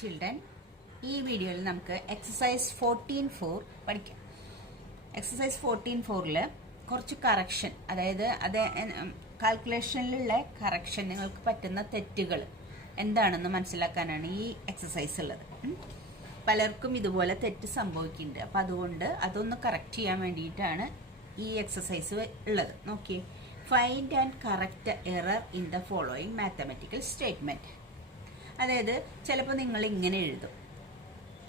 Children, ഈ വീഡിയോയിൽ നമുക്ക് എക്സസൈസ് 14.4 പഠിക്കാം. എക്സസൈസ് 14.4-ൽ കുറച്ച് കറക്ഷൻ, അതായത് കാൽക്കുലേഷനിലുള്ള കറക്ഷൻ, നിങ്ങൾക്ക് പറ്റുന്ന തെറ്റുകൾ എന്താണെന്ന് മനസ്സിലാക്കാനാണ് ഈ എക്സസൈസ് ഉള്ളത്. പലർക്കും ഇതുപോലെ തെറ്റ് സംഭവിക്കുന്നുണ്ട്. അപ്പം അതുകൊണ്ട് അതൊന്ന് കറക്റ്റ് ചെയ്യാൻ വേണ്ടിയിട്ടാണ് ഈ എക്സസൈസ് ഉള്ളത്. നോക്കിയേ, find and correct error in the following mathematical statement. അതായത് ചിലപ്പോൾ നിങ്ങൾ ഇങ്ങനെ എഴുതും,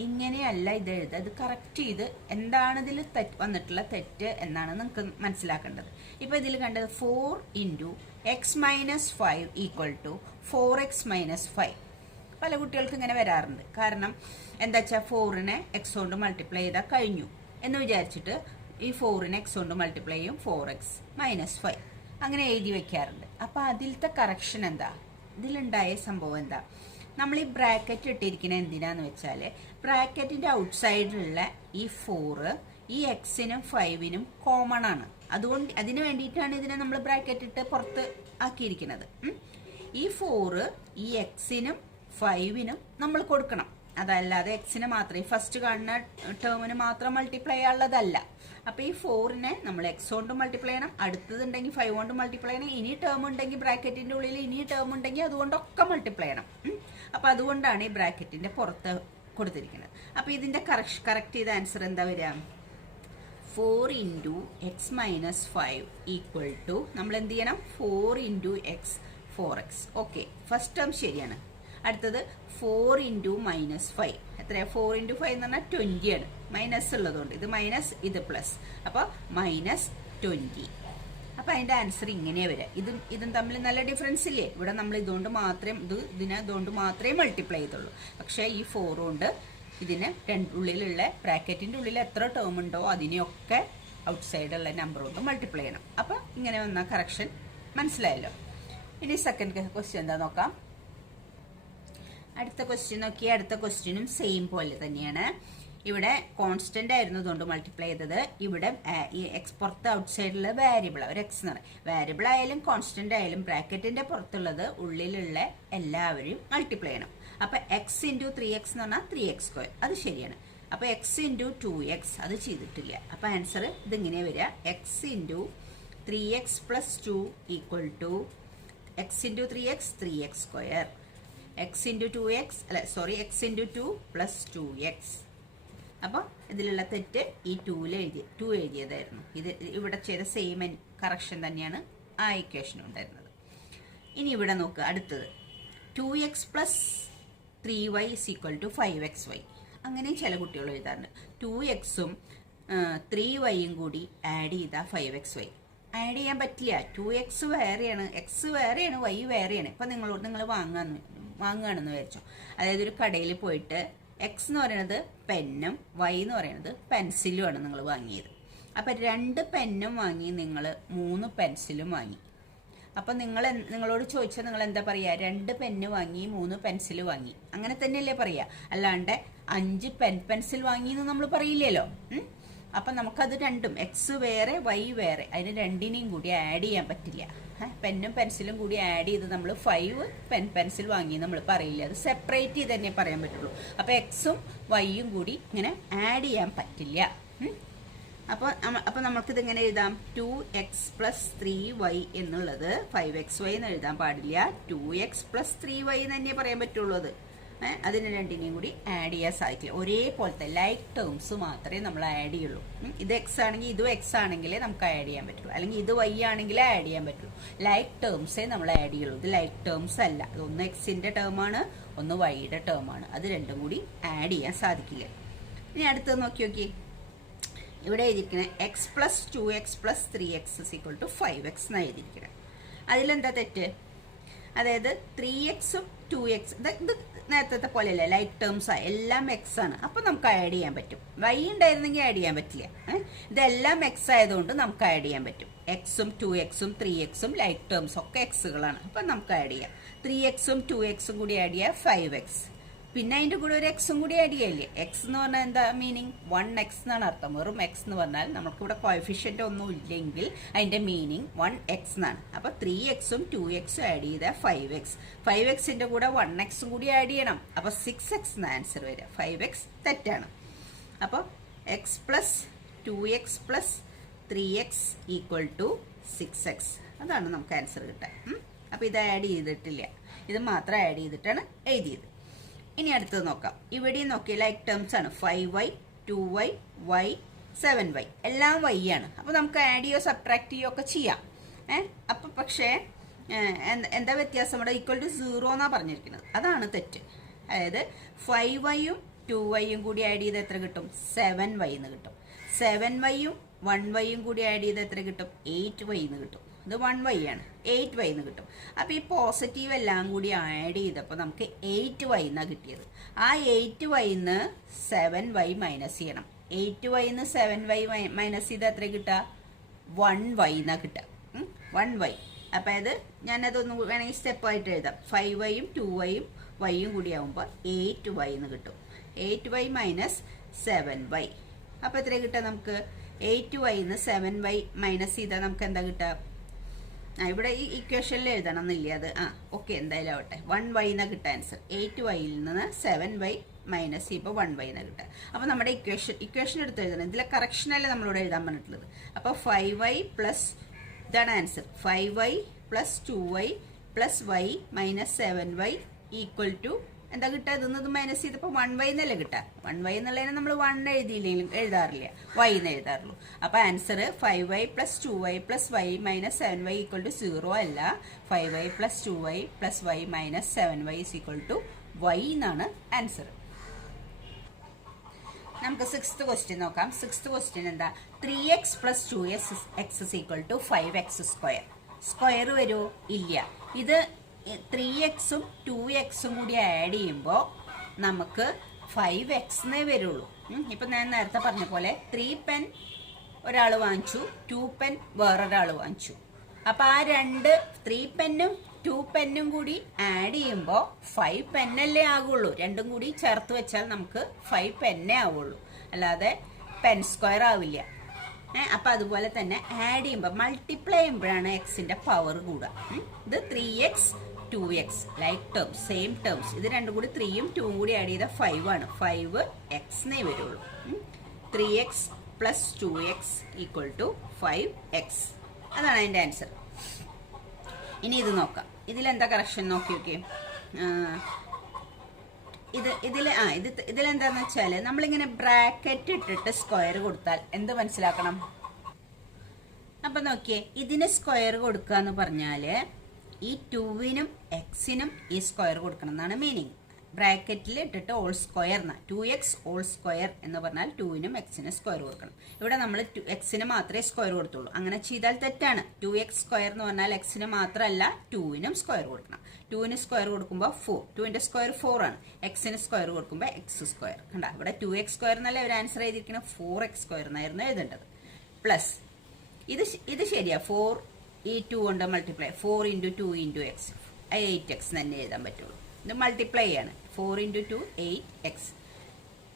ഇങ്ങനെയല്ല ഇത് എഴുതുക, ഇത് കറക്റ്റ് ചെയ്ത് എന്താണ് ഇതിൽ വന്നിട്ടുള്ള തെറ്റ് എന്നാണ് നിങ്ങൾക്ക് മനസ്സിലാക്കേണ്ടത്. ഇപ്പോൾ ഇതിൽ കണ്ടത് 4 × x - 5 = 4x - 5. പല കുട്ടികൾക്ക് ഇങ്ങനെ വരാറുണ്ട്. കാരണം എന്താ വെച്ചാൽ 4-നെ x കൊണ്ട് മൾട്ടിപ്ലൈ ചെയ്താൽ കഴിഞ്ഞു എന്ന് വിചാരിച്ചിട്ട് ഈ 4-നെ x കൊണ്ട് മൾട്ടിപ്ലൈ ചെയ്യും, 4x - 5 അങ്ങനെ എഴുതി വെക്കാറുണ്ട്. അപ്പോൾ അതിലത്തെ കറക്ഷൻ എന്താ, ഇതിലുണ്ടായ സംഭവം എന്താ, നമ്മൾ ഈ ബ്രാക്കറ്റ് ഇട്ടിരിക്കുന്നത് എന്തിനാന്ന് വെച്ചാൽ ബ്രാക്കറ്റിൻ്റെ ഔട്ട്സൈഡിലുള്ള ഈ 4 ഈ എക്സിനും 5-നും കോമൺ ആണ്. അതുകൊണ്ട് അതിന് വേണ്ടിയിട്ടാണ് ഇതിനെ നമ്മൾ ബ്രാക്കറ്റ് ഇട്ട് പുറത്ത് ആക്കിയിരിക്കുന്നത്. ഈ 4 ഈ എക്സിനും 5-നും നമ്മൾ കൊടുക്കണം. അതല്ലാതെ എക്സിന് മാത്രം, ഫസ്റ്റ് കാണുന്ന ടേമിന് മാത്രം മൾട്ടിപ്ലൈ ചെയ്യാനുള്ളതല്ല. അപ്പോൾ ഈ 4-നെ നമ്മൾ എക്സ് കൊണ്ട് മൾട്ടിപ്ലൈ ചെയ്യണം, അടുത്തതുണ്ടെങ്കിൽ 5 കൊണ്ട് മൾട്ടിപ്ലൈ ചെയ്യണം, ഇനി ടേം ഉണ്ടെങ്കിൽ ബ്രാക്കറ്റിൻ്റെ ഉള്ളിൽ ഇനി ടേം ഉണ്ടെങ്കിൽ അതുകൊണ്ടൊക്കെ മൾട്ടിപ്ലൈ ചെയ്യണം. അപ്പോൾ അതുകൊണ്ടാണ് ഈ ബ്രാക്കറ്റിൻ്റെ പുറത്ത് കൊടുത്തിരിക്കുന്നത്. അപ്പോൾ ഇതിൻ്റെ കറക്റ്റ് ചെയ്ത ആൻസർ എന്താ വരിക? 4 × x - 5 = നമ്മൾ എന്ത് ചെയ്യണം? 4 × x 4x. Okay, first term ശരിയാണ്. അടുത്തത് 4 × -5 എത്രയാണ്? 4 × 5 എന്ന് പറഞ്ഞാൽ 20 ആണ്. മൈനസ് ഉള്ളതുകൊണ്ട് ഇത് മൈനസ്, ഇത് പ്ലസ്, അപ്പോൾ -20. അപ്പോൾ അതിൻ്റെ ആൻസർ ഇങ്ങനെയാണ് വരിക. ഇതും തമ്മിൽ നല്ല ഡിഫറൻസ് ഇല്ലേ? ഇവിടെ നമ്മൾ ഇതുകൊണ്ട് മാത്രമേ മൾട്ടിപ്ലൈ ചെയ്തുള്ളൂ. പക്ഷേ ഈ 4 കൊണ്ട് ഇതിന് ഉള്ളിലുള്ള ബ്രാക്കറ്റിൻ്റെ ഉള്ളിൽ എത്ര ടേം ഉണ്ടോ അതിനെയൊക്കെ ഔട്ട്സൈഡുള്ള നമ്പർ കൊണ്ട് മൾട്ടിപ്ലൈ ചെയ്യണം. അപ്പോൾ ഇങ്ങനെ വന്ന കറക്ഷൻ മനസ്സിലായല്ലോ. ഇനി സെക്കൻഡ് ക്വസ്റ്റ്യൻ എന്താ നോക്കാം. അടുത്ത ക്വസ്റ്റ്യൻ നോക്കി, അടുത്ത ക്വസ്റ്റ്യനും സെയിം പോലെ തന്നെയാണ്. ഇവിടെ കോൺസ്റ്റന്റ് ആയിരുന്നു അതുകൊണ്ട് മൾട്ടിപ്ലൈ ചെയ്തത്. ഇവിടെ ഈ എക്സ് പുറത്ത് ഔട്ട്സൈഡിലുള്ള വേരിയബിൾ, ഒരു എക്സ് എന്ന് പറയും. വേരിയബിൾ ആയാലും കോൺസ്റ്റന്റ് ആയാലും ബ്രാക്കറ്റിന്റെ പുറത്തുള്ളത് ഉള്ളിലുള്ള എല്ലാവരും മൾട്ടിപ്ലൈ ചെയ്യണം. അപ്പൊ എക്സ് × 3x എന്ന് പറഞ്ഞാൽ 3x², അത് ശരിയാണ്. അപ്പൊ എക്സ് × 2x അത് ചെയ്തിട്ടില്ല. അപ്പൊ ആൻസർ ഇതിങ്ങനെ വരിക, X × 3x + 2 = X × 3x 3x², X × 2x X × 2 + 2x. അപ്പോൾ ഇതിലുള്ള തെറ്റ് ഈ 2 എഴുതിയതായിരുന്നു. ഇത് ഇവിടെ ചെയ്ത സെയിം കറക്ഷൻ തന്നെയാണ് ആ ഇക്വേഷനും ഉണ്ടായിരുന്നത്. ഇനി ഇവിടെ നോക്കുക, അടുത്തത് 2x + 3y = 5xy. അങ്ങനെ ചില കുട്ടികൾ എഴുതാറുണ്ട്. 2x-ഉം 3y-യും കൂടി ആഡ് ചെയ്താൽ 5xy. ആഡ് ചെയ്യാൻ പറ്റില്ല. 2x വേറെയാണ്, എക്സ് വേറെയാണ്, വൈ വേറെയാണ്. ഇപ്പം നിങ്ങൾ വാങ്ങുകയാണെന്ന് വിചാരിച്ചോ. അതായത് ഒരു കടയിൽ പോയിട്ട് എക്സ് എന്ന് പറയുന്നത് പെന്നും വൈ എന്ന് പറയുന്നത് പെൻസിലുമാണ് നിങ്ങൾ വാങ്ങിയത്. അപ്പം 2 പെന്നും വാങ്ങി, നിങ്ങൾ 3 പെൻസിലും വാങ്ങി. അപ്പം നിങ്ങളോട് ചോദിച്ചാൽ നിങ്ങൾ എന്താ പറയുക? 2 പെന്ന് വാങ്ങി 3 പെൻസിൽ വാങ്ങി, അങ്ങനെ തന്നെയല്ലേ പറയുക. അല്ലാണ്ട് 5 പെൻസിൽ വാങ്ങി എന്ന് നമ്മൾ പറയില്ലല്ലോ. അപ്പം നമുക്കത് രണ്ടും, എക്സ് വേറെ വൈ വേറെ, അതിന് രണ്ടിനെയും കൂടി ആഡ് ചെയ്യാൻ പറ്റില്ല. പെന്നും പെൻസിലും കൂടി ആഡ് ചെയ്ത് നമ്മൾ 5 പെൻസിൽ വാങ്ങി നമ്മൾ പറയില്ല. അത് സെപ്പറേറ്റ് ചെയ്ത് തന്നെ പറയാൻ പറ്റുള്ളൂ. അപ്പോൾ എക്സും വൈയും കൂടി ഇങ്ങനെ ആഡ് ചെയ്യാൻ പറ്റില്ല. അപ്പോൾ നമുക്കിത് ഇങ്ങനെ എഴുതാം, 2x + 3y എന്നുള്ളത് 5xy എന്ന് എഴുതാൻ പാടില്ല. 2x + 3y എന്ന് തന്നെ പറയാൻ പറ്റുള്ളൂ. അതിന് രണ്ടിനെയും കൂടി ആഡ് ചെയ്യാൻ സാധിക്കില്ല. ഒരേപോലത്തെ ലൈക്ക് ടേംസ് മാത്രമേ നമ്മൾ ആഡ് ചെയ്യുള്ളൂ. ഇത് എക്സ് ആണെങ്കിൽ ഇതും എക്സ് ആണെങ്കിലേ നമുക്ക് ആഡ് ചെയ്യാൻ പറ്റുള്ളൂ, അല്ലെങ്കിൽ ഇത് വൈ ആണെങ്കിലേ ആഡ് ചെയ്യാൻ പറ്റുള്ളൂ. ലൈക്ക് ടേംസേ നമ്മൾ ആഡ് ചെയ്യുള്ളൂ. ഇത് ലൈക്ക് ടേംസ് അല്ല. ഒന്ന് എക്സിൻ്റെ ടേമാണ്, ഒന്ന് വൈയുടെ ടേമാണ്. അത് രണ്ടും കൂടി ആഡ് ചെയ്യാൻ സാധിക്കില്ല. ഇനി അടുത്തത് നോക്കി, ഇവിടെ എഴുതിയിരിക്കുന്നത് x + 2x + 3x = 5x എന്നാണ് എഴുതിയിരിക്കുന്നത്. അതിലെന്താ തെറ്റ്? അതായത് 3x-ഉം 2x ഇത് നേരത്തെ പോലെയല്ലേ, ലൈക്ക് ടേംസ് എല്ലാം എക്സ് ആണ്. അപ്പം നമുക്ക് ആഡ് ചെയ്യാൻ പറ്റും. വൈ ഉണ്ടായിരുന്നെങ്കിൽ ആഡ് ചെയ്യാൻ പറ്റില്ല. ഇതെല്ലാം എക്സ് ആയതുകൊണ്ട് നമുക്ക് ആഡ് ചെയ്യാൻ പറ്റും. എക്സും 2x-ഉം 3x-ഉം ലൈക്ക് ടേംസ് ഒക്കെ എക്സുകളാണ്. അപ്പം നമുക്ക് ആഡ് ചെയ്യാം. 3x-ഉം 2x-ഉം കൂടി ആഡ് ചെയ്യാം 5x. പിന്നെ അതിൻ്റെ കൂടെ ഒരു എക്സും കൂടി ആഡ് ചെയ്യല്ലേ. എക്സ് എന്ന് പറഞ്ഞാൽ എന്താ മീനിങ്? 1x എന്നാണ് അർത്ഥം. വെറും എക്സ് എന്ന് പറഞ്ഞാൽ നമുക്കിവിടെ കോഎഫിഷ്യൻ്റ് ഒന്നും ഇല്ലെങ്കിൽ അതിൻ്റെ മീനിങ് 1x എന്നാണ്. അപ്പോൾ 3xും 2xും ആഡ് ചെയ്താൽ 5x. 5xൻ്റെ കൂടെ 1xും കൂടി ആഡ് ചെയ്യണം. അപ്പോൾ 6x എന്ന ആൻസർ വരിക. 5x തെറ്റാണ്. അപ്പോൾ x plus 2x plus 3x equal to 6x. അതാണ് നമുക്ക് ആൻസർ കിട്ടുക. അപ്പോൾ ഇത് ആഡ് ചെയ്തിട്ടില്ല, ഇത് മാത്രം ആഡ് ചെയ്തിട്ടാണ് എഴുതിയത്. ഇനി അടുത്തത് നോക്കാം. ഇവിടെയും നോക്കിയാൽ ലൈക്ക് ടേംസ് ആണ്. 5y 2y y 7y എല്ലാം y ആണ്. അപ്പോൾ നമുക്ക് ആഡ് ചെയ്യോ സബ്ട്രാക്ട് ചെയ്യോ ഒക്കെ ചെയ്യാം. അപ്പോൾ പക്ഷേ എന്താ വ്യത്യാസം? ഇവിടെ ഈക്വൽ ടു 0 എന്നാണ് പറഞ്ഞിരിക്കുന്നത്. അതാണ് തെറ്റ്. അതായത് 5yയും 2yയും കൂടി ആഡ് ചെയ്ത് എത്ര കിട്ടും? 7y എന്ന് കിട്ടും. 7yയും 1yയും കൂടി ആഡ് ചെയ്ത് എത്ര കിട്ടും? 8y എന്ന് കിട്ടും. ഇത് 1y ആണ്, 8y എന്ന് കിട്ടും. അപ്പോൾ ഈ പോസിറ്റീവ് എല്ലാം കൂടി ആഡ് ചെയ്തപ്പോൾ നമുക്ക് 8y എന്നാണ് കിട്ടിയത്. ആ 8yന്ന് 7y മൈനസ് ചെയ്യണം. 8yന്ന് 7y മൈനസ് ചെയ്ത് എത്ര കിട്ടുക? 1y എന്നാണ് കിട്ടുക. 1y. അപ്പോൾ അത് ഞാനതൊന്ന് വേണമെങ്കിൽ സ്റ്റെപ്പായിട്ട് എഴുതാം. 5yയും 2yയും yയും കൂടി ആകുമ്പോൾ 8y എന്ന് കിട്ടും. 8y minus 7y. അപ്പോൾ എത്ര കിട്ടുക നമുക്ക്? 8yന്ന് 7y മൈനസ് ചെയ്താൽ നമുക്ക് എന്താ കിട്ടുക? ഇവിടെ ഈ ഇക്വേഷനിൽ എഴുതണം എന്നില്ല അത്. ഓക്കെ, എന്തായാലും ആവട്ടെ. 1y എന്നാ കിട്ടുക ആൻസർ. 8yയിൽ നിന്ന് 7y മൈനസ് ചെയ്യുമ്പോൾ 1y എന്നാ കിട്ടുക. അപ്പോൾ നമ്മുടെ ഇക്വേഷൻ എടുത്ത് എഴുതണം. ഇതിലെ കറക്ഷനല്ലേ നമ്മളിവിടെ എഴുതാൻ പറഞ്ഞിട്ടുള്ളത്. അപ്പോൾ 5y പ്ലസ്, ഇതാണ് answer, 5y plus 2y plus y minus 7y equal to എന്താ കിട്ടുക? ഇതൊന്നത് മൈനസ് ചെയ്തപ്പോൾ 1y എന്നല്ലേ കിട്ടുക. 1y എന്നുള്ളതിനെ നമ്മൾ 1 എഴുതിയില്ലെങ്കിലും എഴുതാറില്ല, y എന്ന് എഴുതാറുള്ളൂ. അപ്പോൾ answer 5y plus 2y plus y minus 7y equal to 0 അല്ല. 5y plus 2y plus y minus 7y is equal to y എന്നാണ് ആൻസർ. നമുക്ക് 6th ക്വസ്റ്റ്യൻ നോക്കാം. 6th ക്വസ്റ്റ്യൻ എന്താ? 3x plus 2x is equal to 5x square. Square വരുമോ? ഇല്ല. ഇത് 3xും 2xും കൂടി add ചെയ്യുമ്പോൾ നമുക്ക് 5x എന്നേ വരുള്ളൂ. ഇപ്പം ഞാൻ നേരത്തെ പറഞ്ഞ പോലെ 3 പെൻ ഒരാൾ വാങ്ങിച്ചു, 2 പെൻ വേറൊരാൾ വാങ്ങിച്ചു. അപ്പോൾ ആ 3 പെന്നും 2 പെന്നും കൂടി ആഡ് ചെയ്യുമ്പോൾ 5 പെന്നല്ലേ ആകുള്ളൂ. രണ്ടും കൂടി ചേർത്ത് വെച്ചാൽ നമുക്ക് 5 പെന്നേ ആവുള്ളൂ, അല്ലാതെ പെൻ സ്ക്വയർ ആവില്ല. അപ്പം അതുപോലെ തന്നെ ആഡ് ചെയ്യുമ്പോൾ മൾട്ടിപ്ലൈ ചെയ്യുമ്പോഴാണ് എക്സിൻ്റെ പവർ കൂടുക. ഇത് 3x 2x like terms, same terms. ഇത് രണ്ടും കൂടി 3യും 2ഉം കൂടി ആഡ് ചെയ്താൽ 5 ആണ്. 5x എന്നേ വരുള്ളൂ. 3x plus 2x equal to 5x. അതാണ് അതിൻ്റെ ആൻസർ. ഇനി ഇത് നോക്കാം. ഇതിലെന്താ കറക്ഷൻ നോക്കി നോക്കിയേ. ഇതിലെന്താന്ന് വെച്ചാൽ നമ്മളിങ്ങനെ ബ്രാക്കറ്റ് ഇട്ടിട്ട് സ്ക്വയർ കൊടുത്താൽ എന്ത് മനസ്സിലാക്കണം? അപ്പം നോക്കിയേ, ഇതിന് സ്ക്വയർ കൊടുക്കുക എന്ന് പറഞ്ഞാൽ ഈ 2നും എക്സിനും ഈ സ്ക്വയർ കൊടുക്കണം എന്നാണ് മീനിങ്. ബ്രാക്കറ്റിൽ ഇട്ടിട്ട് ഓൾ സ്ക്വയർ എന്നാ. 2x ഓൾ സ്ക്വയർ എന്ന് പറഞ്ഞാൽ 2നും എക്സിനും സ്ക്വയർ കൊടുക്കണം. ഇവിടെ നമ്മൾ എക്സിന് മാത്രമേ സ്ക്വയർ കൊടുത്തുള്ളൂ. അങ്ങനെ ചെയ്താൽ തെറ്റാണ്. 2x സ്ക്വയർ എന്ന് പറഞ്ഞാൽ എക്സിന് മാത്രമല്ല 2നും സ്ക്വയർ കൊടുക്കണം. 2ന് സ്ക്വയർ കൊടുക്കുമ്പോൾ 4, 2ന്റെ സ്ക്വയർ 4 ആണ്. എക്സിന് സ്ക്വയർ കൊടുക്കുമ്പോൾ എക്സ് സ്ക്വയർ. കണ്ട, ഇവിടെ 2x സ്ക്വയർ എന്നല്ല ഒരു ആൻസർ എഴുതിയിരിക്കുന്നത്, 4x സ്ക്വയർ എന്നായിരുന്നു എഴുതേണ്ടത്. പ്ലസ് ഇത് ശരിയാ, 4 ഈ 2 കൊണ്ട് മൾട്ടിപ്ലൈ, 4 × 2 × x 8x തന്നെ എഴുതാൻ പറ്റുള്ളൂ. ഇത് മൾട്ടിപ്ലൈ ആണ്. 4 × 2 8x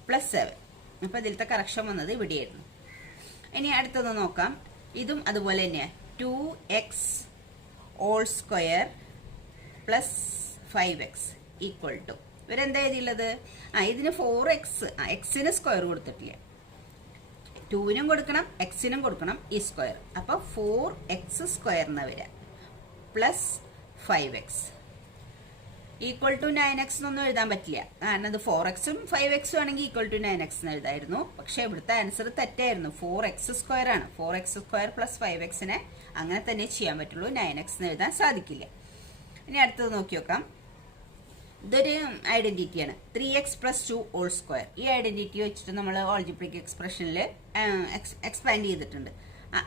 പ്ലസ് 7. അപ്പോൾ ഇതിലത്തെ കറക്ഷൻ വന്നത് ഇവിടെയായിരുന്നു. ഇനി അടുത്തത് നോക്കാം. ഇതും അതുപോലെ തന്നെയാണ്. 2x whole square plus 5x equal to, ഇവരെന്താ എഴുതിയുള്ളത്? ഇതിന് 4x, എക്സിന് സ്ക്വയർ കൊടുത്തിട്ടില്ല. 2നും കൊടുക്കണം എക്സിനും കൊടുക്കണം ഈ സ്ക്വയർ. അപ്പോൾ 4x സ്ക്വയർ എന്ന് വരിക plus 5x equal to 9x എന്നൊന്നും എഴുതാൻ പറ്റില്ല. കാരണം അത് 4xും 5xും ആണെങ്കിൽ ഈക്വൽ ടു 9x എന്ന് എഴുതായിരുന്നു. പക്ഷെ ഇവിടുത്തെ ആൻസർ തെറ്റായിരുന്നു. 4x സ്ക്വയർ ആണ്. 4x സ്ക്വയർ പ്ലസ് 5xനെ അങ്ങനെ തന്നെ ചെയ്യാൻ പറ്റുള്ളൂ, 9x എന്ന് എഴുതാൻ സാധിക്കില്ല. ഇനി അടുത്തത് നോക്കി നോക്കാം. ഇതൊരു ഐഡന്റിറ്റിയാണ്. 3x plus 2 all square. ഈ ഐഡന്റിറ്റി വെച്ചിട്ട് നമ്മൾ ഓൾജിബ്രിക് എക്സ്പ്രഷനിൽ എക്സ്പാൻഡ് ചെയ്തിട്ടുണ്ട്.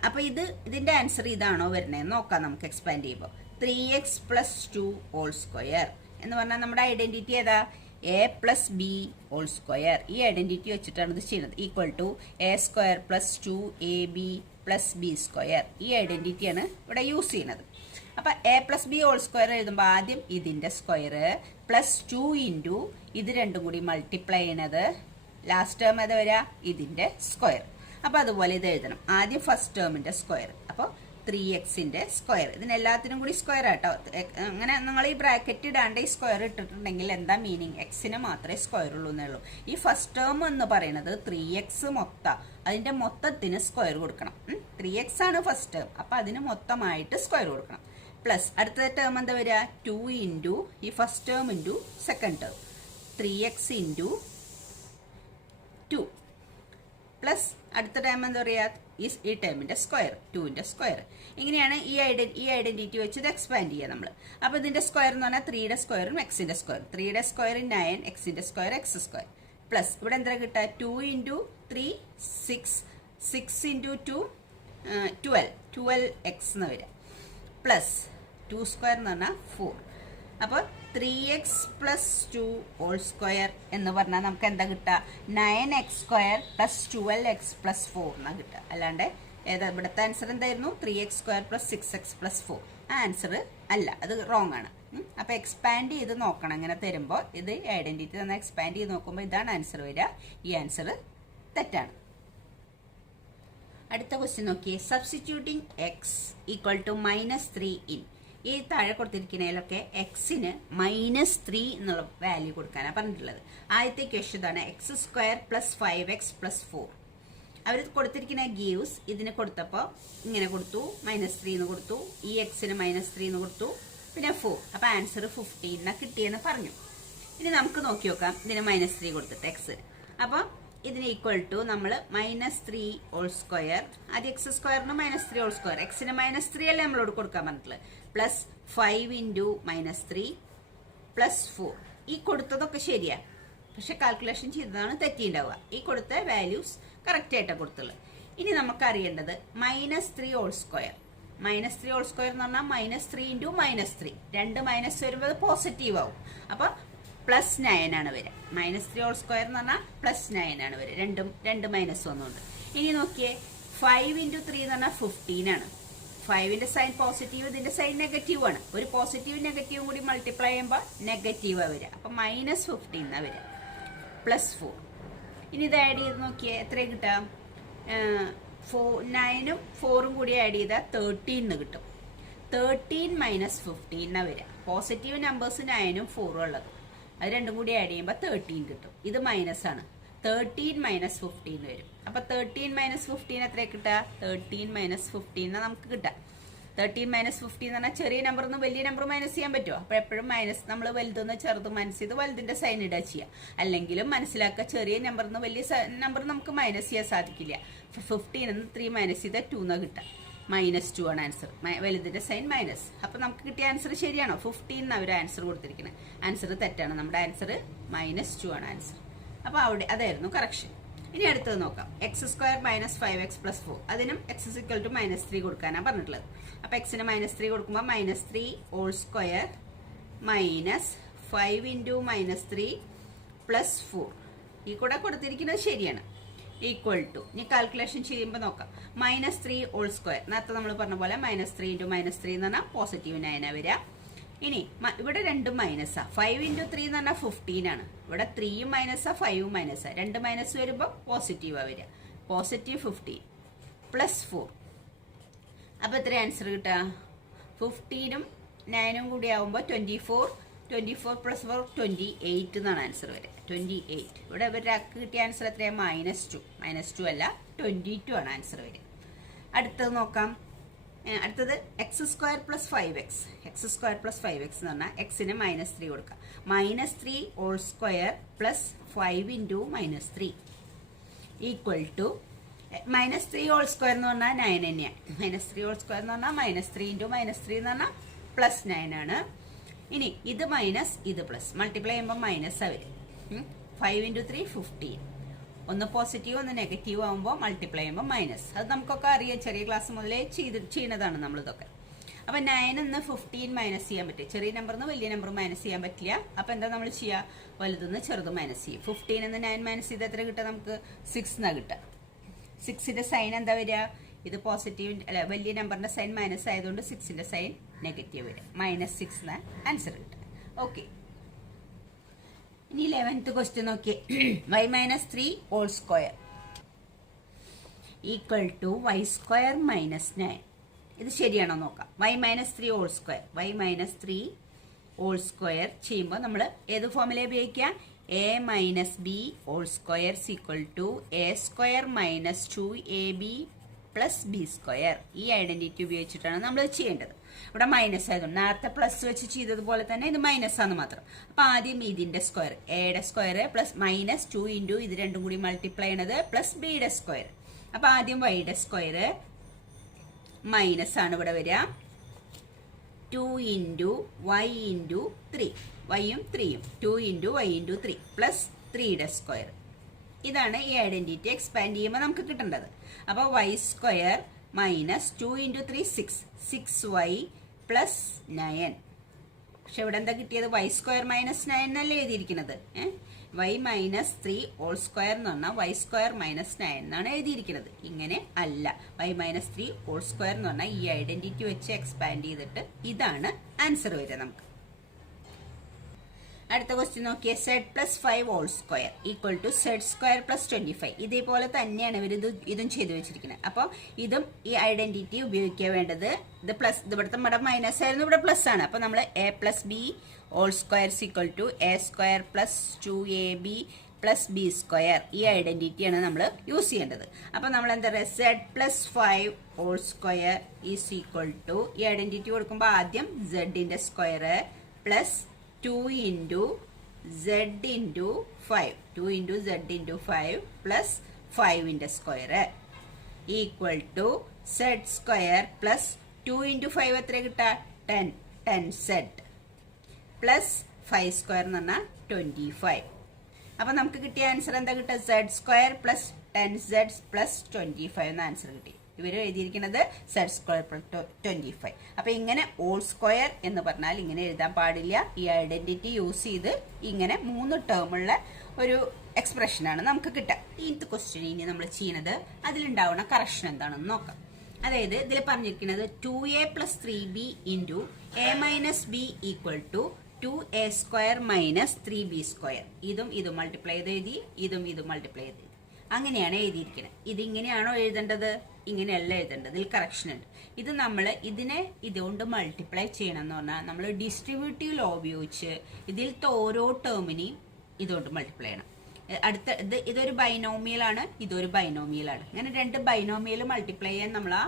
അപ്പോൾ ഇതിൻ്റെ ആൻസർ ഇതാണോ വരുന്നത് നോക്കാം നമുക്ക്. എക്സ്പാൻഡ് ചെയ്യുമ്പോൾ 3x പ്ലസ് 2 ഓൾ സ്ക്വയർ എന്ന് പറഞ്ഞാൽ നമ്മുടെ ഐഡന്റിറ്റി ഏതാ? a plus B whole square. ഈ ഐഡന്റിറ്റി വെച്ചിട്ടാണ് ഇത് ചെയ്യുന്നത്. Equal to a square plus 2ab പ്ലസ് ബി സ്ക്വയർ. ഈ ഐഡന്റിറ്റിയാണ് ഇവിടെ യൂസ് ചെയ്യുന്നത്. അപ്പം A plus B whole square എഴുതുമ്പോൾ ആദ്യം ഇതിൻ്റെ സ്ക്വയർ പ്ലസ് 2 ഇൻറ്റു ഇത് രണ്ടും കൂടി മൾട്ടിപ്ലൈ ചെയ്യണത് ലാസ്റ്റ് ടേം ഏതാ വരിക ഇതിൻ്റെ സ്ക്വയർ. അപ്പോൾ അതുപോലെ ഇത് എഴുതണം. ആദ്യം ഫസ്റ്റ് ടേമിൻ്റെ സ്ക്വയർ, അപ്പോൾ 3x സ്ക്വയർ. ഇതിനെല്ലാത്തിനും കൂടി സ്ക്വയർ ആട്ടോ. അങ്ങനെ നിങ്ങൾ ഈ ബ്രാക്കറ്റ് ഇടാണ്ട് ഈ സ്ക്വയർ ഇട്ടിട്ടുണ്ടെങ്കിൽ എന്താ മീനിങ്? എക്സിന് മാത്രമേ സ്ക്വയർ ഉള്ളൂ എന്നേ ഉള്ളൂ. ഈ ഫസ്റ്റ് ടേം എന്ന് പറയുന്നത് 3x മൊത്തം, അതിൻ്റെ മൊത്തത്തിന് സ്ക്വയർ കൊടുക്കണം. 3x ആണ് ഫസ്റ്റ് ടേം, അപ്പം അതിന് മൊത്തമായിട്ട് സ്ക്വയർ കൊടുക്കണം. പ്ലസ് അടുത്ത ടേം എന്താ വരിക? 2 ഇൻറ്റു ഈ first term into second term 3x into 2 plus അടുത്ത ടേം എന്താ പറയുക? ഈ ടേമിൻ്റെ സ്ക്വയർ 2ൻ്റെ സ്ക്വയർ. ഇങ്ങനെയാണ് ഈ ഐഡന്റിറ്റി വെച്ച് ഇത് എക്സ്പാൻഡ് ചെയ്യുക നമ്മൾ. അപ്പോൾ ഇതിൻ്റെ സ്ക്വയർ എന്ന് പറഞ്ഞാൽ 3യുടെ സ്ക്വയറും എക്സിൻ്റെ സ്ക്വയർ. 3യുടെ സ്ക്വയർ 9, എക്സിൻ്റെ സ്ക്വയർ എക്സ് സ്ക്വയർ. പ്ലസ് ഇവിടെ എന്താ കിട്ടുക? 2 ഇൻറ്റു 3 6, 6 ഇൻറ്റു 2 12x എന്ന് വരിക. പ്ലസ് 2 സ്ക്വയർ എന്ന് പറഞ്ഞാൽ 4. അപ്പോൾ 3x പ്ലസ് 2 ഹോൾ സ്ക്വയർ എന്ന് പറഞ്ഞാൽ നമുക്ക് എന്താ കിട്ടുക? 9x square plus 12x plus 4 എന്നാണ് കിട്ടുക. അല്ലാണ്ട് ഏതാ ഇവിടുത്തെ ആൻസർ എന്തായിരുന്നു? 3x square plus 6x plus 4. ആ ആൻസർ അല്ല, അത് റോങ് ആണ്. അപ്പോൾ എക്സ്പാൻഡ് ചെയ്ത് നോക്കണം. ഇങ്ങനെ തരുമ്പോൾ ഇത് ഐഡന്റിറ്റി തന്നെ എക്സ്പാൻഡ് ചെയ്ത് നോക്കുമ്പോൾ ഇതാണ് ആൻസർ വരിക. ഈ ആൻസർ തെറ്റാണ്. അടുത്ത ക്വസ്റ്റ്യൻ നോക്കിയേ. Substituting x equal to -3 in. ഈ താഴെ കൊടുത്തിരിക്കുന്നതിലൊക്കെ എക്സിന് -3 എന്നുള്ള വാല്യൂ കൊടുക്കാനാണ് പറഞ്ഞിട്ടുള്ളത്. ആദ്യത്തെ ക്വസ്റ്റ്യൻ ഇതാണ്. X square plus 5x plus 4. അവർ കൊടുത്തിരിക്കുന്ന ഗീവ്സ് ഇതിന് കൊടുത്തപ്പോൾ ഇങ്ങനെ കൊടുത്തു, -3 എന്ന് കൊടുത്തു, ഈ എക്സിന് -3 എന്ന് കൊടുത്തു, പിന്നെ 4. അപ്പോൾ ആൻസർ 15 കിട്ടിയെന്ന് പറഞ്ഞു. ഇനി നമുക്ക് നോക്കി നോക്കാം ഇതിന് -3 കൊടുത്തിട്ട് എക്സ്. അപ്പോൾ ഇതിന് ഈക്വൽ ടു നമ്മൾ -3 ഹോൾ സ്ക്വയർ, ആദ്യം എക്സ് സ്ക്വയറിന് -3 ഹോൾ സ്ക്വയർ, എക്സിന് -3 അല്ലേ നമ്മളോട് കൊടുക്കാൻ പറഞ്ഞിട്ടുള്ളത്, പ്ലസ് 5 ഇൻറ്റു -3 പ്ലസ് 4. ഈ കൊടുത്തതൊക്കെ ശരിയാണ്, പക്ഷെ കാൽക്കുലേഷൻ ചെയ്തതാണ് തെറ്റിയുണ്ടാവുക. ഈ കൊടുത്ത വാല്യൂസ് കറക്റ്റ് ആയിട്ടാണ് കൊടുത്തുള്ളത്. ഇനി നമുക്ക് അറിയേണ്ടത് -3 ഹോൾ സ്ക്വയർ. -3 ഹോൾ സ്ക്വയർ എന്ന് പറഞ്ഞാൽ -3 ഇൻറ്റു -3, 2 മൈനസ് വരുമ്പോൾ പോസിറ്റീവ് ആവും. അപ്പോൾ +9 ആണ് വരിക. -3 ഹോൾ സ്ക്വയർ എന്ന് പറഞ്ഞാൽ +9 ആണ് വരിക. 2 മൈനസ് ഒന്നുണ്ട്. ഇനി നോക്കിയേ 5 ഇൻറ്റു 3 എന്ന് പറഞ്ഞാൽ 15 ആണ്. 5ന്റെ സൈൻ പോസിറ്റീവ്, ഇതിന്റെ സൈൻ നെഗറ്റീവ് ആണ്. ഒരു പോസിറ്റീവ് നെഗറ്റീവും കൂടി മൾട്ടിപ്ലൈ ചെയ്യുമ്പോൾ നെഗറ്റീവാണ് വരിക. അപ്പം -15 എന്നാണ് വരിക. +4. ഇനി ഇത് ആഡ് ചെയ്ത് നോക്കിയേ എത്ര കിട്ടാം? 9ഉം 4ഉം കൂടി ആഡ് ചെയ്താൽ 13 എന്ന് കിട്ടും. 13 മൈനസ് 15 എന്നാണ് വരിക. പോസിറ്റീവ് നമ്പേഴ്സ് 9ഉം 4ഉം ഉള്ളത്, അത് രണ്ടും കൂടി ആഡ് ചെയ്യുമ്പോൾ 13 കിട്ടും. ഇത് മൈനസ് ആണ്. 13 മൈനസ് 15 വരും. അപ്പോൾ 13 മൈനസ് 15 എത്ര കിട്ടുക? 13 മൈനസ് 15 നമുക്ക് കിട്ടുക. 13 മൈനസ് 15 എന്ന് പറഞ്ഞാൽ ചെറിയ നമ്പറിൽ നിന്ന് വലിയ നമ്പർ മൈനസ് ചെയ്യാൻ പറ്റുമോ? അപ്പോൾ എപ്പോഴും മൈനസ് നമ്മൾ വലുതെന്ന് ചെറുത് മൈനസ് ചെയ്ത് വലുതിൻ്റെ സൈൻ ഇടുക ചെയ്യുക. അല്ലെങ്കിലും മനസ്സിലാക്കുക, ചെറിയ നമ്പറിൽ നിന്ന് വലിയ നമ്പർ നമുക്ക് മൈനസ് ചെയ്യാൻ സാധിക്കില്ല. 15 3 മൈനസ് ചെയ്താൽ 2 എന്നാണ് കിട്ടുക. -2 ആണ് ആൻസർ. വലുതിൻ്റെ sign minus. അപ്പോൾ നമുക്ക് കിട്ടിയ ആൻസർ ശരിയാണോ? 15 എന്നാണ് അവർ ആൻസർ കൊടുത്തിരിക്കുന്നത്. ആൻസർ തെറ്റാണ്. നമ്മുടെ ആൻസർ -2 ആണ് ആൻസർ. അപ്പോൾ അവിടെ അതായിരുന്നു കറക്ഷൻ. ഇനി അടുത്തത് നോക്കാം. X square minus 5x plus 4. അതിനും എക്സ് ഇക്വൽ ടു -3 കൊടുക്കാനാണ് പറഞ്ഞിട്ടുള്ളത്. അപ്പോൾ എക്സിന് -3 കൊടുക്കുമ്പോൾ -3 whole square minus 5 into -3 plus 4. ഈ കൂടെ കൊടുത്തിരിക്കുന്നത് ശരിയാണ്. ഈക്വൽ ടു, ഇനി കാൽക്കുലേഷൻ ചെയ്യുമ്പോൾ നോക്കാം. -3 ഹോൾ സ്ക്വയർ, നേരത്തെ നമ്മൾ പറഞ്ഞ പോലെ -3 ഇൻറ്റു -3 എന്ന് പറഞ്ഞാൽ പോസിറ്റീവ് 9 വരിക. ഇനി ഇവിടെ രണ്ടും മൈനസാ. 5 ഇൻറ്റു 3 എന്ന് പറഞ്ഞാൽ 15 ആണ്. ഇവിടെ 3യും മൈനസാ 5ഉം മൈനസാ. 2 മൈനസ് വരുമ്പോൾ പോസിറ്റീവാണ് വരിക. Positive 15 plus 4. അപ്പോൾ എത്ര ആൻസർ കിട്ടുക? 15ഉം 9ഉം കൂടി ആവുമ്പോൾ 24 പ്ലസ് 4 28 എന്നാണ് ആൻസർ വരിക. 28. ഇവിടെ ഒരാൾക്ക് കിട്ടിയ ആൻസർ എത്രയാണ്? -2 അല്ല 22 ആണ് ആൻസർ വരിക. അടുത്തത് നോക്കാം. അടുത്തത് X square plus 5x. X square plus 5x എന്ന് പറഞ്ഞാൽ എക്സിന് -3 കൊടുക്കാം. -3 whole square plus 5 into -3 equal to -3 whole square എന്ന് പറഞ്ഞാൽ 9 തന്നെയാണ്. -3 ഹോൾ സ്ക്വയർ എന്ന് പറഞ്ഞാൽ -3 ഇൻറ്റു -3 എന്ന് പറഞ്ഞാൽ +9 ആണ്. ഇനി ഇത് മൈനസ് ഇത് പ്ലസ് മൾട്ടിപ്ലൈ ചെയ്യുമ്പോൾ മൈനസ് വരും. 5 ഇൻറ്റു 3 15. ഒന്ന് പോസിറ്റീവ് ഒന്ന് നെഗറ്റീവ് ആകുമ്പോൾ മൾട്ടിപ്ലൈ ചെയ്യുമ്പോൾ മൈനസ്. അത് നമുക്കൊക്കെ അറിയാം, ചെറിയ ക്ലാസ് മുതലേ ചെയ്യുന്നതാണ് നമ്മളിതൊക്കെ. അപ്പം 9 നിന്ന് 15 മൈനസ് ചെയ്യാൻ പറ്റും. ചെറിയ നമ്പറിൽ നിന്ന് വലിയ നമ്പർ മൈനസ് ചെയ്യാൻ പറ്റില്ല. അപ്പം എന്താ നമ്മൾ ചെയ്യുക? വലുതെന്ന് ചെറുത് മൈനസ് ചെയ്യും. 15 നിന്ന് 9 മൈനസ് ചെയ്ത് എത്ര കിട്ടുക? നമുക്ക് 6 എന്നാണ് കിട്ടുക. 6ന്റെ സൈൻ എന്താ വരിക? ഇത് പോസിറ്റീവ് അല്ല, വലിയ നമ്പറിന്റെ സൈൻ മൈനസ് ആയതുകൊണ്ട് 6ന്റെ സൈൻ നെഗറ്റീവ് വരും. -6 എന്നാണ് ആൻസർ കിട്ടുക. ഓക്കെ, ഇനി 11th ക്വസ്റ്റ്യൻ നോക്കിയേ. y - 3 whole square equal to y² - 9. ഇത് ശരിയാണോ നോക്കാം. y - 3 whole square, y - 3 whole square ചെയ്യുമ്പോൾ നമ്മൾ ഏത് ഫോമിലെ ഉപയോഗിക്കുക? a - b whole square equal to a² - 2ab + b². ഈ ഐഡന്റിറ്റി ഉപയോഗിച്ചിട്ടാണ് നമ്മൾ ചെയ്യേണ്ടത്. ഇവിടെ മൈനസ് ആയതുകൊണ്ട് നേരത്തെ പ്ലസ് വെച്ച് ചെയ്തതുപോലെ തന്നെ ഇത് മൈനസ് ആണ് മാത്രം. അപ്പൊ ആദ്യം ഇതിന്റെ സ്ക്വയർ, എയുടെ സ്ക്വയർ പ്ലസ് -2 ഇൻറ്റു ഇത് രണ്ടും കൂടി മൾട്ടിപ്ലൈ ചെയ്യണത് പ്ലസ് ബിയുടെ സ്ക്വയർ. അപ്പൊ ആദ്യം വൈയുടെ സ്ക്വയർ മൈനസ് ആണ് ഇവിടെ വരിക. 2 ഇൻറ്റു y ഇൻറ്റു 3, വൈയും 3യും 2 ഇൻറ്റു y ഇൻറ്റു 3 പ്ലസ് 3യുടെ സ്ക്വയർ. ഇതാണ് ഈ ഐഡന്റിറ്റി എക്സ്പാൻഡ് ചെയ്യുമ്പോൾ നമുക്ക് കിട്ടേണ്ടത്. അപ്പോൾ y² - 2 ഇൻറ്റു 3 6y പ്ലസ് 9. പക്ഷെ ഇവിടെ എന്താ കിട്ടിയത്? y² - 9 എന്നല്ലേ എഴുതിയിരിക്കുന്നത്. y - 3 ഹോൾ സ്ക്വയർ എന്ന് പറഞ്ഞാൽ y² - 9 എന്നാണ് എഴുതിയിരിക്കുന്നത്. ഇങ്ങനെ അല്ല. y - 3 ഹോൾ സ്ക്വയർ എന്ന് പറഞ്ഞാൽ ഈ ഐഡന്റിറ്റി വെച്ച് എക്സ്പാൻഡ് ചെയ്തിട്ട് ഇതാണ് ആൻസർ വരിക നമുക്ക്. അടുത്ത ക്വസ്റ്റ്യൻ നോക്കിയേ. z+5 whole square equal to z² + 25. ഇതേപോലെ തന്നെയാണ് ഇവർ ഇതും ചെയ്തു വെച്ചിരിക്കുന്നത്. അപ്പോൾ ഇതും ഈ ഐഡന്റിറ്റി ഉപയോഗിക്കാൻ വേണ്ടത്. ഇത് പ്ലസ്, ഇത് ഇവിടുത്തെ നമ്മുടെ മൈനസ് ആയിരുന്നു, ഇവിടെ പ്ലസ് ആണ്. അപ്പോൾ നമ്മൾ a + b whole square equal to a² + 2ab + b². ഈ ഐഡന്റിറ്റിയാണ് നമ്മൾ യൂസ് ചെയ്യേണ്ടത്. അപ്പോൾ നമ്മൾ എന്താ പറയുക? z+5 whole square is equal to, ഈ ഐഡന്റിറ്റി കൊടുക്കുമ്പോൾ ആദ്യം z-ന്റെ square plus 2 into z into 5, 2 into z into 5 plus 5ന്റെ square equal to z² plus 2 into 5 എത്ര കിട്ടുക? 10z പ്ലസ് 5² എന്ന് പറഞ്ഞാൽ 25. അപ്പം നമുക്ക് കിട്ടിയ ആൻസർ എന്താ കിട്ടുക? z² പ്ലസ് 10z പ്ലസ് 25 എന്ന ആൻസർ കിട്ടി. ഇവർ എഴുതിയിരിക്കുന്നത് z² + 25. അപ്പൊ ഇങ്ങനെ ഹോൾ സ്ക്വയർ എന്ന് പറഞ്ഞാൽ ഇങ്ങനെ എഴുതാൻ പാടില്ല. ഈ ഐഡന്റിറ്റി യൂസ് ചെയ്ത് ഇങ്ങനെ 3 ടേമുള്ള ഒരു എക്സ്പ്രഷനാണ് നമുക്ക് കിട്ടുക. ഇന്നത്തെ ക്വസ്റ്റ്യൻ ഇനി നമ്മൾ ചെയ്യുന്നത് അതിലുണ്ടാവുന്ന കറക്ഷൻ എന്താണെന്ന് നോക്കാം. അതായത് ഇതിൽ പറഞ്ഞിരിക്കുന്നത് 2a + 3b into a - b equal to 2a² - 3b². ഇതും മൾട്ടിപ്ലൈ ചെയ്ത് എഴുതി, ഇതും മൾട്ടിപ്ലൈ ചെയ്ത് എഴുതി. അങ്ങനെയാണ് എഴുതിയിരിക്കുന്നത്. ഇതിങ്ങനെയാണോ എഴുതേണ്ടത്? ഇങ്ങനെയല്ല എഴുതേണ്ടത്. ഇതിൽ കറക്ഷൻ ഉണ്ട്. ഇത് നമ്മൾ ഇതിനെ ഇതുകൊണ്ട് മൾട്ടിപ്ലൈ ചെയ്യണം എന്ന് പറഞ്ഞാൽ നമ്മൾ ഡിസ്ട്രിബ്യൂട്ടീവ് ലോ ഉപയോഗിച്ച് ഇതിലത്തെ ഓരോ ടേമിനെയും ഇതുകൊണ്ട് മൾട്ടിപ്ലൈ ചെയ്യണം. ഇതൊരു ബൈനോമിയലാണ്, ഇതൊരു ബൈനോമിയലാണ്. അങ്ങനെ 2 ബൈനോമിയൽ മൾട്ടിപ്ലൈ ചെയ്യാൻ നമ്മൾ ആ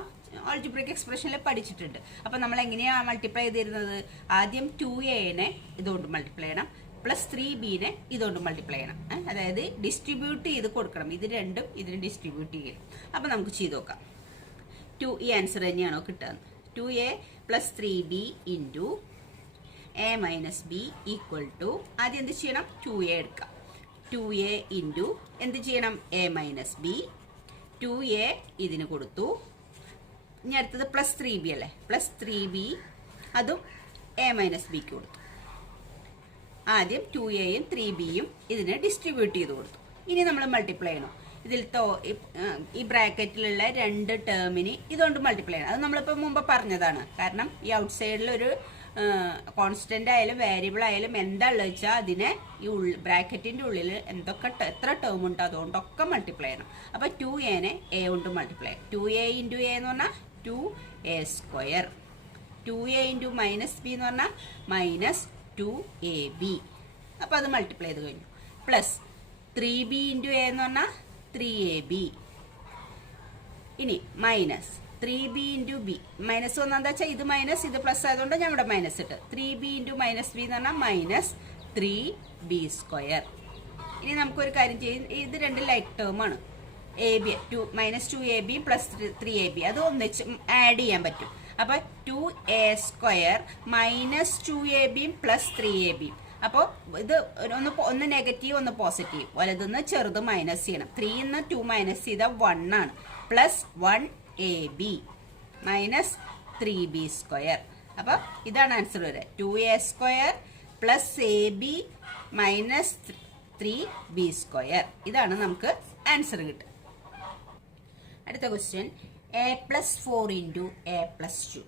ആൾജിബ്രിക് എക്സ്പ്രഷനിൽ പഠിച്ചിട്ടുണ്ട്. അപ്പം നമ്മൾ എങ്ങനെയാണ് മൾട്ടിപ്ലൈ ചെയ്തിരുന്നത്? ആദ്യം 2a-നെ ഇതുകൊണ്ട് മൾട്ടിപ്ലൈ ചെയ്യണം, പ്ലസ് 3b-നെ ഇതുകൊണ്ട് മൾട്ടിപ്ലൈ ചെയ്യണം. അതായത് ഡിസ്ട്രിബ്യൂട്ട് ചെയ്ത് കൊടുക്കണം. ഇത് രണ്ടും ഇതിന് ഡിസ്ട്രിബ്യൂട്ട് ചെയ്യണം. അപ്പം നമുക്ക് ചെയ്ത് നോക്കാം. ഈ ആൻസർ തന്നെയാണോ കിട്ടുക? 2a + 3b into a - b equal to, ആദ്യം എന്ത് ചെയ്യണം? 2a എടുക്കാം. 2a ഇൻറ്റു എന്ത് ചെയ്യണം? a - b. 2a ഇതിന് കൊടുത്തു. ഇനി അടുത്തത് പ്ലസ് 3b അല്ലേ? പ്ലസ് 3b അതും a - bക്ക് കൊടുത്തു. ആദ്യം 2a-യും 3b-യും ഇതിനെ ഡിസ്ട്രിബ്യൂട്ട് ചെയ്ത് കൊടുത്തു. ഇനി നമ്മൾ മൾട്ടിപ്ലൈ ചെയ്യണം. ഇതിലത്തെ ഈ ബ്രാക്കറ്റിലുള്ള 2 ടേമിന് ഇതുകൊണ്ട് മൾട്ടിപ്ലൈ ചെയ്യണം. അത് നമ്മളിപ്പോൾ മുമ്പ് പറഞ്ഞതാണ്. കാരണം ഈ ഔട്ട് സൈഡിലൊരു കോൺസ്റ്റന്റ് ആയാലും വേരിയബിൾ ആയാലും എന്താ ഉള്ളത് വെച്ചാൽ അതിനെ ഈ ബ്രാക്കറ്റിന്റെ ഉള്ളിൽ എത്ര ടേം ഉണ്ടോ അതുകൊണ്ടൊക്കെ മൾട്ടിപ്ലൈ ചെയ്യണം. അപ്പൊ 2a-നെ a കൊണ്ട് മൾട്ടിപ്ലൈ ചെയ്യണം. 2a ഇൻറ്റു a എന്ന് പറഞ്ഞാൽ 2a². 2a ഇൻറ്റു -b എന്ന് പറഞ്ഞാൽ -2ab. അപ്പൊ അത് മൾട്ടിപ്ലൈ ചെയ്ത് കഴിഞ്ഞു. പ്ലസ് 3b ഇൻറ്റു a എന്ന് പറഞ്ഞാൽ 3ab. ഇനി minus 3b into b. Minus ഒന്നാന്താ വെച്ചാൽ ഇത് മൈനസ് ഇത് പ്ലസ് ആയതുകൊണ്ട് ഞാൻ ഇവിടെ മൈനസ് ഇട്ട് 3b ഇൻറ്റു -b എന്ന് പറഞ്ഞാൽ -3b². ഇനി നമുക്കൊരു കാര്യം ചെയ്യും. ഇത് 2 ലൈക്ക് ടേം ആണ്. ab -2ab പ്ലസ് 3ab അത് ഒന്നിച്ച് ആഡ് ചെയ്യാൻ പറ്റും. അപ്പൊ 2a² -2ab പ്ലസ് 3ab. അപ്പോൾ ഇത് ഒന്ന് നെഗറ്റീവ് ഒന്ന് പോസിറ്റീവ്. വലുതെന്ന് ചെറുത് മൈനസ് ചെയ്യണം. 3ന്ന് 2 മൈനസ് ചെയ്താൽ 1 ആണ്. Plus 1ab minus 3b². അപ്പൊ ഇതാണ് ആൻസർ വരെ. 2a² plus ab minus 3b². ഇതാണ് നമുക്ക് ആൻസർ കിട്ടുക. അടുത്ത ക്വസ്റ്റ്യൻ. a+4 into a+2.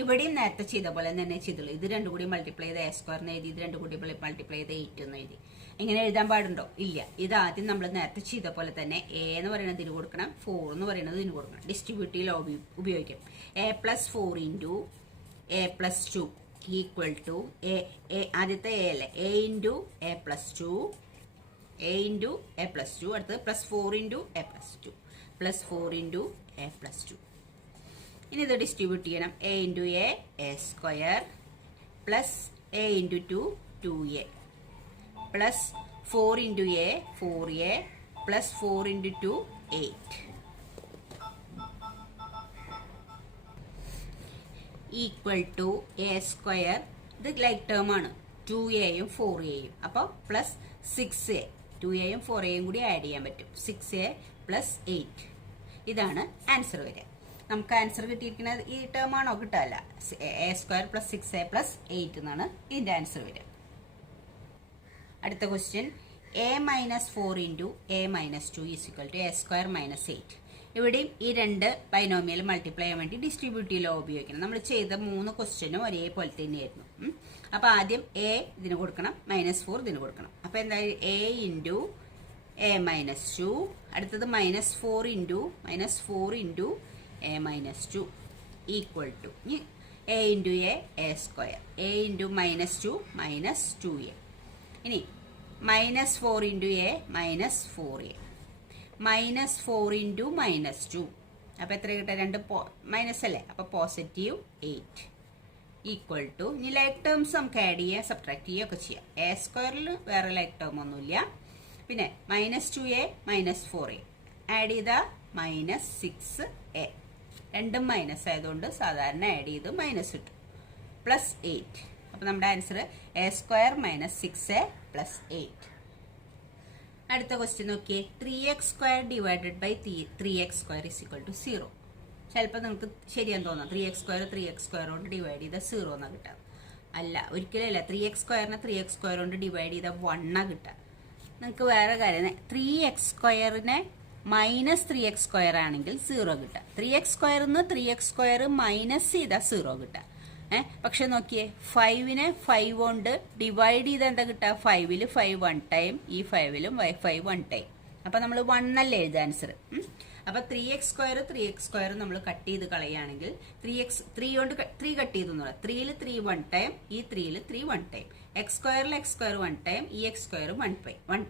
ഇവിടെയും നേരത്തെ ചെയ്ത പോലെ തന്നെ ചെയ്തുള്ളൂ. ഇത് രണ്ടും കൂടി മൾട്ടിപ്ലൈ ചെയ്ത് a² എന്ന് എഴുതി, ഇത് രണ്ടും കൂടി മൾട്ടിപ്ലൈ ചെയ്ത് 8 എന്ന് എഴുതി. ഇങ്ങനെ എഴുതാൻ പാടുണ്ടോ? ഇല്ല. ഇത് ആദ്യം നമ്മൾ നേരത്തെ ചെയ്ത പോലെ തന്നെ a എന്ന് പറയുന്നത് ഇതിന് കൊടുക്കണം, 4 എന്ന് പറയുന്നത് ഇതിന് കൊടുക്കണം. ഡിസ്ട്രിബ്യൂട്ടീവ് ലോ ഉപയോഗിക്കും. a+4 into a+2 equal to ആദ്യത്തെ a അല്ലേ, a into a+2, a into a+2, അടുത്തത് +4 ഇൻറ്റു a+2, +4 ഇൻറ്റു a+2. ഇനി ഇത് ഡിസ്ട്രിബ്യൂട്ട് ചെയ്യണം. a into a² plus a into 2 2a plus 4 into a 4a plus 4 into 2 8 equal to a². ഇത് like term ആണ്, 2aയും 4aയും. അപ്പോൾ plus 6a, 2aയും 4aയും കൂടി add ചെയ്യാൻ പറ്റും. 6a plus 8. ഇതാണ് ആൻസർ വരിക. നമുക്ക് ആൻസർ കിട്ടിയിരിക്കുന്നത് ഈ ടേം ആണോ? കിട്ടാല്ല. a² പ്ലസ് 6a പ്ലസ് 8 എന്നാണ് ഇതിൻ്റെ ആൻസർ വരിക. അടുത്ത question, a-4 into a-2 is equal to a² minus 8. ഇവിടെയും ഈ രണ്ട് ബൈനോമിയൽ മൾട്ടിപ്ലൈ ചെയ്യാൻ വേണ്ടി ഡിസ്ട്രിബ്യൂട്ടീവ് ലോ ഉപയോഗിക്കണം. നമ്മൾ ചെയ്ത 3 ക്വസ്റ്റ്യനും ഒരേപോലെ തന്നെയായിരുന്നു. അപ്പോൾ ആദ്യം a ഇതിന് കൊടുക്കണം, -4 ഇതിന് കൊടുക്കണം. അപ്പോൾ എന്തായാലും a ഇൻറ്റു a-2, അടുത്തത് -4 into a-2 equal to a into a² a into -2 -2a. ഇനി -4 ഇൻറ്റു a -4a -4 ഇൻറ്റു -2. അപ്പോൾ എത്ര കിട്ടുക? 2 മൈനസ് അല്ലേ, അപ്പോൾ +8 ഈക്വൽ ടു. ഇനി ലൈക്ക് ടേംസ് നമുക്ക് ആഡ് ചെയ്യുക, സബ്ട്രാക്ട് ചെയ്യുക ഒക്കെ ചെയ്യാം. a² വേറെ ലൈക്ക് ടേം ഒന്നുമില്ല. പിന്നെ -2a -4a ആഡ് ചെയ്താൽ -6a. രണ്ടും മൈനസ് ആയതുകൊണ്ട് സാധാരണ ആഡ് ചെയ്ത് മൈനസ് കിട്ടും. +8. അപ്പോൾ നമ്മുടെ answer a² minus 6a plus 8. അടുത്ത ക്വസ്റ്റ്യൻ നോക്കിയേ. 3x² divided by 3x² is equal to 0. ചിലപ്പോൾ നിങ്ങൾക്ക് ശരിയാന്ന് തോന്നാം, 3x² കൊണ്ട് ഡിവൈഡ് ചെയ്താൽ 0 എന്നാണ് കിട്ടുക. അല്ല, ഒരിക്കലും അല്ല. 3x² 3x² കൊണ്ട് ഡിവൈഡ് ചെയ്താൽ 1 കിട്ടുക. നിങ്ങൾക്ക് വേറെ കാര്യം, 3x² മൈനസ് 3x² ആണെങ്കിൽ 0 കിട്ടുക. 3x² 3x² മൈനസ് ചെയ്താൽ 0 കിട്ടുക. പക്ഷെ നോക്കിയേ, 5നെ 5 കൊണ്ട് ഡിവൈഡ് ചെയ്താൽ എന്താ കിട്ടുക? 5ൽ 5 1 ടൈം, ഈ 5ലും 5 1 ടൈം. അപ്പം നമ്മൾ 1 അല്ലേ എഴുതുക ആൻസർ. അപ്പം 3x² നമ്മൾ കട്ട് ചെയ്ത് കളയുകയാണെങ്കിൽ 3 കൊണ്ട് 3 കട്ട് ചെയ്തു എന്ന് പറയാം. 3ൽ 3 1 ടൈം, ഈ 3ൽ 3 1 ടൈം. x² x² 1 ടൈം, ഈ x² 1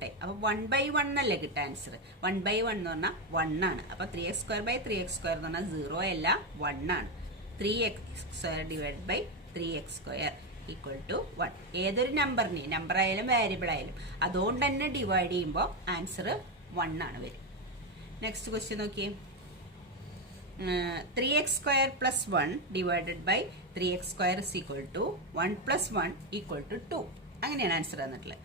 ടൈം. അപ്പോൾ 1/1 അല്ലേ കിട്ടുക ആൻസർ. 1/1 എന്ന് പറഞ്ഞാൽ 1 ആണ്. അപ്പോൾ 3x² 3x² എന്ന് പറഞ്ഞാൽ 0 അല്ല, 1 ആണ്. 3x² divide by 3x² equal to 1. ഏതൊരു നമ്പർ ആയാലും വേരിയബിൾ ആയാലും അതുകൊണ്ട് തന്നെ ഡിവൈഡ് ചെയ്യുമ്പോൾ ആൻസർ 1 ആണ് വരും. നെക്സ്റ്റ് ക്വസ്റ്റ്യൻ നോക്കിയേ. 3x² plus 1 divided by 3x² is equal to 1 plus 1 equal to 2. അങ്ങനെയാണ് ആൻസർ തന്നിട്ടുള്ളത്.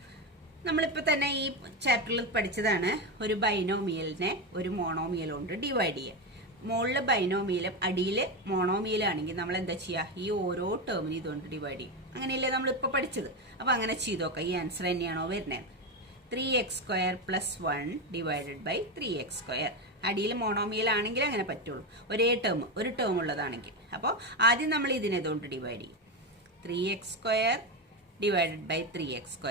നമ്മളിപ്പോൾ തന്നെ ഈ ചാപ്റ്ററിൽ പഠിച്ചതാണ്, ഒരു ബൈനോമിയലിനെ ഒരു മോണോമിയൽ കൊണ്ട് ഡിവൈഡ് ചെയ്യുക. മുകളിൽ ബൈനോമിയലും അടിയിൽ മോണോമിയലാണെങ്കിൽ നമ്മൾ എന്താ ചെയ്യുക? ഈ ഓരോ ടേമിനും ഇതുകൊണ്ട് ഡിവൈഡ് ചെയ്യും. അങ്ങനെയല്ലേ നമ്മളിപ്പോൾ പഠിച്ചത്. അപ്പോൾ അങ്ങനെ ചെയ്ത് നോക്കാം, ഈ ആൻസർ തന്നെയാണോ വരുന്നത്. 3x² plus 1 divided by 3x². അടിയിൽ മോണോമിയൽ ആണെങ്കിൽ അങ്ങനെ പറ്റുള്ളൂ, ഒരു ടേം ഉള്ളതാണെങ്കിൽ. അപ്പോൾ ആദ്യം നമ്മൾ ഇതിനെ ഇതുകൊണ്ട് ഡിവൈഡ് ചെയ്യും. 3x² divided by 3x²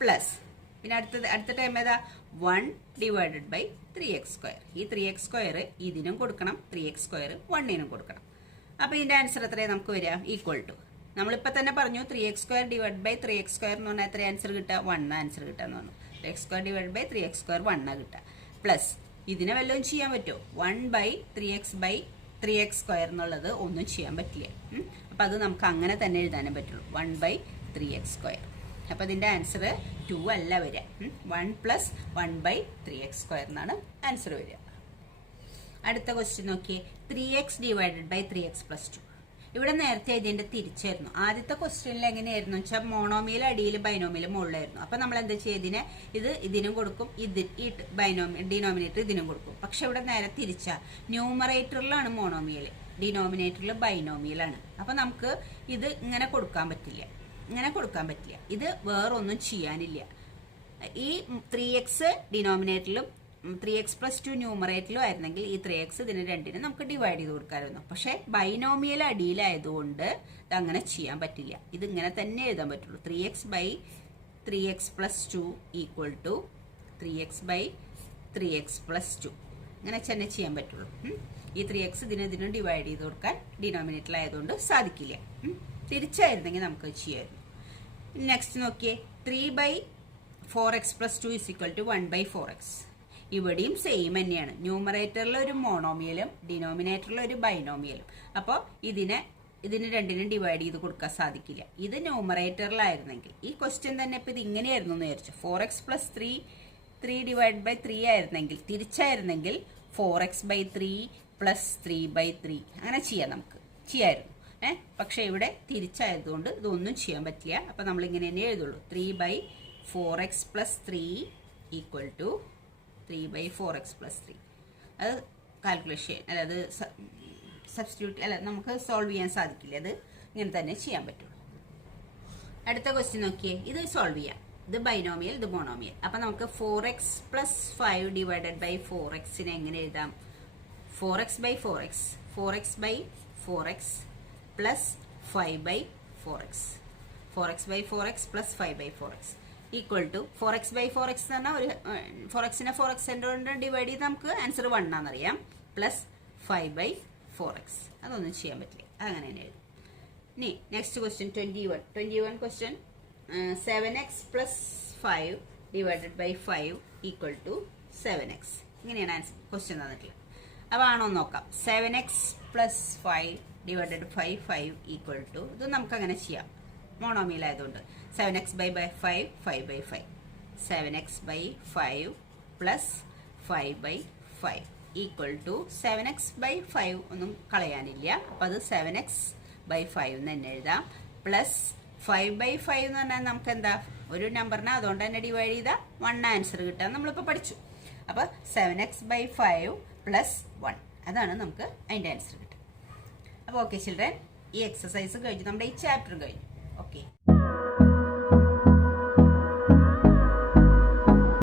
plus, പിന്നെ അടുത്ത ടൈം ഏതാ? 1 ഡിവൈഡഡ് ബൈ 3x². ഈ 3x² ഇതിനും കൊടുക്കണം, 3x² 1നും കൊടുക്കണം. അപ്പോൾ ഇതിൻ്റെ ആൻസർ എത്രയാണ് നമുക്ക് വരിക? ഈക്വൽ ടു, നമ്മളിപ്പോൾ തന്നെ പറഞ്ഞു 3x² ഡിവൈഡ് ബൈ 3x² എന്ന് പറഞ്ഞാൽ എത്ര ആൻസർ കിട്ടുക? 1 ആൻസർ കിട്ടുക എന്ന് പറഞ്ഞു. 3x² ഡിവൈഡ് ബൈ 3x² 1 കിട്ടുക. പ്ലസ് ഇതിനെ വല്ലതും ചെയ്യാൻ പറ്റുമോ? 1/3x² എന്നുള്ളത് ഒന്നും ചെയ്യാൻ പറ്റില്ല. അപ്പം അത് നമുക്ക് അങ്ങനെ തന്നെ എഴുതാനേ പറ്റുള്ളൂ, 1/3x². അപ്പോൾ ഇതിൻ്റെ ആൻസർ 2 അല്ല വരിക, 1 പ്ലസ് 1/3x² എന്നാണ് ആൻസർ വരിക. അടുത്ത ക്വസ്റ്റ്യൻ നോക്കിയേ. 3x divided by 3x plus 2. ഇവിടെ നേരത്തെ ഇതിൻ്റെ തിരിച്ചായിരുന്നു. ആദ്യത്തെ ക്വസ്റ്റ്യനിൽ എങ്ങനെയായിരുന്നു വെച്ചാൽ മോണോമിയൽ അടിയിൽ ബൈനോമിയൽ മുകളിലായിരുന്നു. അപ്പം നമ്മൾ എന്താ ചെയ്യുക? ഇതിനും കൊടുക്കും, ഈ ഡിനോമിനേറ്റർ ഇതിനും കൊടുക്കും. പക്ഷെ ഇവിടെ നേരെ തിരിച്ചാ, ന്യൂമറേറ്ററിലാണ് മോണോമിയൽ, ഡിനോമിനേറ്ററിൽ ബൈനോമിയലാണ്. അപ്പം നമുക്ക് ഇത് ഇങ്ങനെ കൊടുക്കാൻ പറ്റില്ല. ഇത് വേറൊന്നും ചെയ്യാനില്ല. ഈ 3x ഡിനോമിനേറ്ററിലും 3x+2 ന്യൂമറേറ്ററിലും ആയിരുന്നെങ്കിൽ ഈ 3x ഇതിന് രണ്ടിനും നമുക്ക് ഡിവൈഡ് ചെയ്ത് കൊടുക്കാമായിരുന്നു. പക്ഷേ ബൈനോമിയൽ അടിയിലായതുകൊണ്ട് ഇത് അങ്ങനെ ചെയ്യാൻ പറ്റില്ല. ഇതിങ്ങനെ തന്നെ എഴുതാൻ പറ്റുള്ളൂ. 3x/3x+2 ഈക്വൽ ടു 3x/3x+2 അങ്ങനെ തന്നെ ചെയ്യാൻ പറ്റുള്ളൂ. ഈ 3x ഇതിനും ഡിവൈഡ് ചെയ്ത് കൊടുക്കാൻ ഡിനോമിനേറ്ററിലായതുകൊണ്ട് സാധിക്കില്ല. തിരിച്ചായിരുന്നെങ്കിൽ നമുക്ക് ചെയ്യാമായിരുന്നു. നെക്സ്റ്റ് നോക്കിയേ, 3/4x+2 is equal to 1/4x. ഇവിടെയും സെയിം തന്നെയാണ്. ന്യൂമറേറ്ററിൽ ഒരു മോണോമിയലും ഡിനോമിനേറ്ററിൽ ഒരു ബൈനോമിയലും. അപ്പോൾ ഇതിന് രണ്ടിനും ഡിവൈഡ് ചെയ്ത് കൊടുക്കാൻ സാധിക്കില്ല. ഇത് ന്യൂമറേറ്ററിലായിരുന്നെങ്കിൽ ഈ ക്വസ്റ്റ്യൻ തന്നെ ഇപ്പം ഇത് ഇങ്ങനെയായിരുന്നു എന്ന് വിചാരിച്ചു. 4x+3 3/3 ആയിരുന്നെങ്കിൽ, തിരിച്ചായിരുന്നെങ്കിൽ 4x/3 + 3/3 അങ്ങനെ നമുക്ക് ചെയ്യാമായിരുന്നു. പക്ഷേ ഇവിടെ തിരിച്ചായതുകൊണ്ട് ഇതൊന്നും ചെയ്യാൻ പറ്റില്ല. അപ്പം നമ്മളിങ്ങനെ തന്നെ എഴുതുള്ളൂ. 3/4x+3 equal to 3/4x+3. അത് കാൽക്കുലേഷൻ അല്ല, അത് സബ്സ്റ്റിറ്റ്യൂട്ട് അല്ല, നമുക്ക് സോൾവ് ചെയ്യാൻ സാധിക്കില്ല. അത് ഇങ്ങനെ തന്നെ ചെയ്യാൻ പറ്റുള്ളൂ. അടുത്ത ക്വസ്റ്റ്യൻ നോക്കിയേ, ഇത് സോൾവ് ചെയ്യാം. ഇത് ബൈനോമിയൽ, ഇത് മോണോമിയൽ. അപ്പം നമുക്ക് 4x+5 ഡിവൈഡഡ് ബൈ 4x എങ്ങനെ എഴുതാം? 4x/4x 4x/4x plus 5/4x 4x/4x plus 5/4x equal to 4x/4x എന്ന് പറഞ്ഞാൽ ഒരു 4x-നെ 4x കൊണ്ട് ഡിവൈഡ് ചെയ്ത് നമുക്ക് ആൻസർ 1 ആണെന്നറിയാം. പ്ലസ് 5/4x അതൊന്നും ചെയ്യാൻ പറ്റില്ല. അങ്ങനെ തന്നെ എഴുതും. ഇനി next question 21 question 7x+5 divided by 5 equal to 7x. ഇങ്ങനെയാണ് ആൻസർ ക്വസ്റ്റ്യൻ തന്നിട്ടുള്ളത്. അപ്പോൾ ആണോ നോക്കാം. 7x+5 divided by 5 equal to, ഇത് നമുക്ക് അങ്ങനെ ചെയ്യാം മോണോമിയൽ ആയതുകൊണ്ട്. 7x/5 5/5 7x/5 plus 5/5 equal to 7x/5 ഒന്നും കളയാനില്ല. അപ്പം അത് 7x/5 എന്ന് തന്നെ എഴുതാം. പ്ലസ് 5/5 എന്ന് പറഞ്ഞാൽ നമുക്ക് എന്താ, ഒരു നമ്പറിനെ അതുകൊണ്ട് തന്നെ ഡിവൈഡ് ചെയ്താൽ 1 ആൻസർ കിട്ടാൻ നമ്മളിപ്പോൾ പഠിച്ചു. അപ്പോൾ 7x/5 പ്ലസ് 1 അതാണ് നമുക്ക് അതിൻ്റെ ആൻസർ കിട്ടുക. അപ്പോൾ ഓക്കെ ചിൽഡ്രൻ, ഈ എക്സസൈസ് കഴിഞ്ഞു, നമ്മുടെ ഈ ചാപ്റ്റർ കഴിഞ്ഞു. ഓക്കെ.